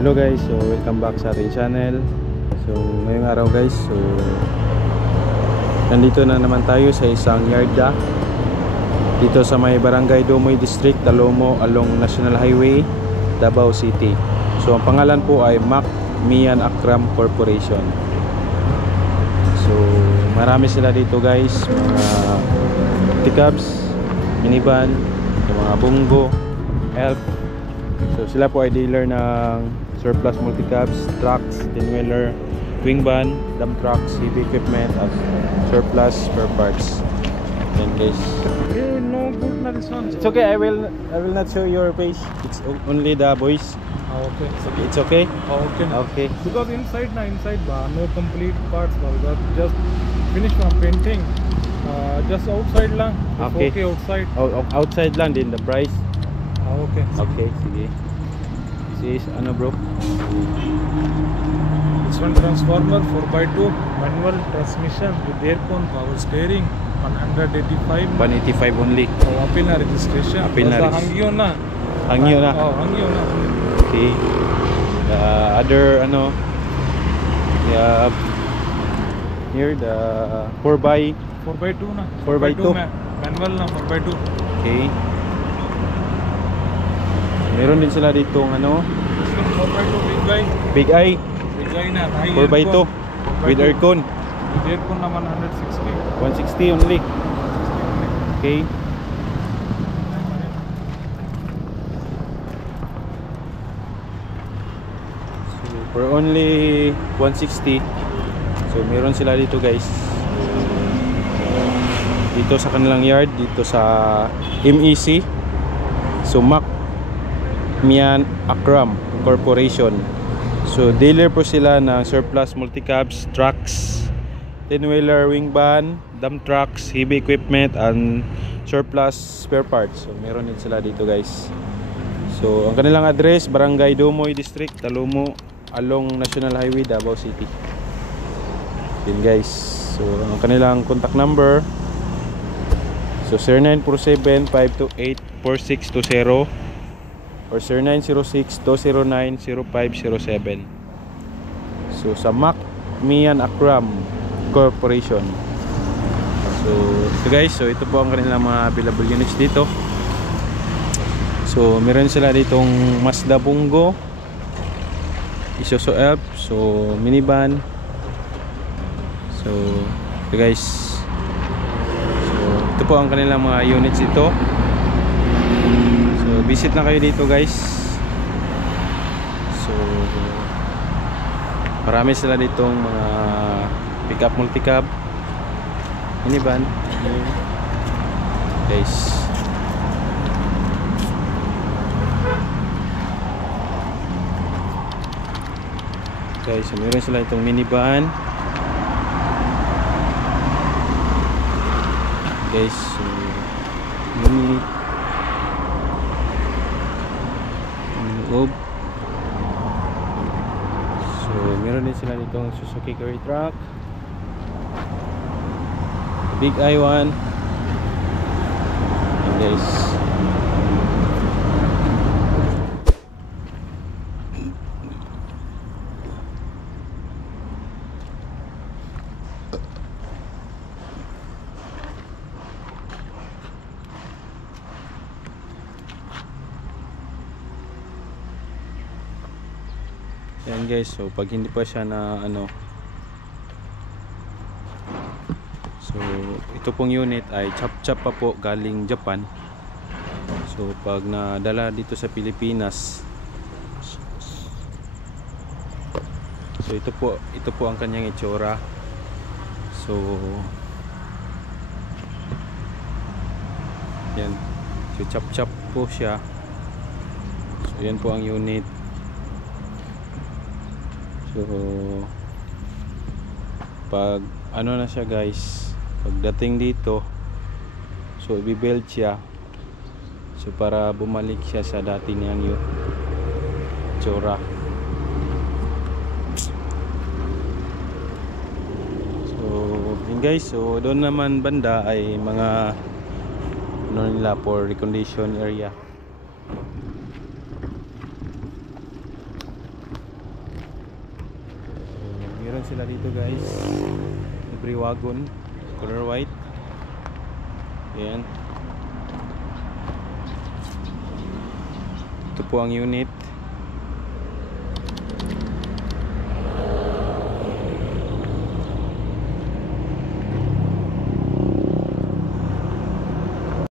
Hello guys, so welcome back sa ating channel. So ngayong araw guys, so nandito na naman tayo sa isang yarda dito sa may Barangay Dumoy District, Talomo, along National Highway, Davao City. So ang pangalan po ay Mac Mian Akram Corporation. So marami sila dito guys, mga pickups, minivan, mga bunggo, elf. So sila po ay dealer ng surplus multicabs, trucks, 10-wheeler, wing van, dump trucks, heavy equipment, as surplus spare parts. Then guys, No good na this one. it's okay. I will not show your face. It's only the voice. Okay. It's okay. Okay. Okay. Because inside ba, no complete parts ba. Because just finish my painting. Just outside lang. It's Okay. okay outside. Outside lang din the price. Okay. Okay, sige. This is ano bro? This one transformer 4x2 manual transmission with aircon power steering 185. 185 only. Appeal na registration. Appeal na Basta hangyo na. Hangyo na. Hangyo na. Okay. The other ano, yeah, here the 4x2 na. 4x2. Manual na 4x2. Okay. Meron din sila dito ano, 4x2 big guy. Big Eye Big guy na. 4x2 with aircon. With aircon naman 160. 160 only. Okay. So for only 160. So meron sila dito guys. Dito sa kanilang yard, dito sa MEC. So Mac Mian Akram Corporation. So dealer po sila ng surplus multicabs, trucks, 10-wheeler, wing van, dump trucks, heavy equipment, and surplus spare parts. So meron din sila dito guys. So ang kanilang address, Barangay Dumoy District, Talomo, along National Highway, Davao City. Yun guys. So ang kanilang contact number, so 0947-528-4620 or 0906-209-0507. So sa Mac Mian Akram Corporation. So ito guys, so ito po ang kanilang mga available units dito. So meron sila ditong Mazda Bungo, Isuzu Elf, so minivan. So ito guys, so ito po ang kanilang mga units dito. So visit na kayo dito guys. So marami sila ditong mga pickup, multicab, minivan guys. Guys, so meron sila itong minivan guys. So mini loob. So meron din sila ditong Suzuki Carry Truck, Big i1 guys. Yan guys, so pag hindi pa siya na ano, so ito pong unit ay chop-chop pa po, galing Japan. So pag nadala dito sa Pilipinas, so ito po ang kanyang itsura. So yan, so chop-chop po siya. So yan po ang unit. So pag ano na siya guys, pagdating dito, so i-build siya, so para bumalik siya sa dati niyang itsura. So yun guys, so doon naman banda ay mga ano nila for recondition area. Meron sila dito guys. Libre wagon, color white. Ayan. Ito po ang unit.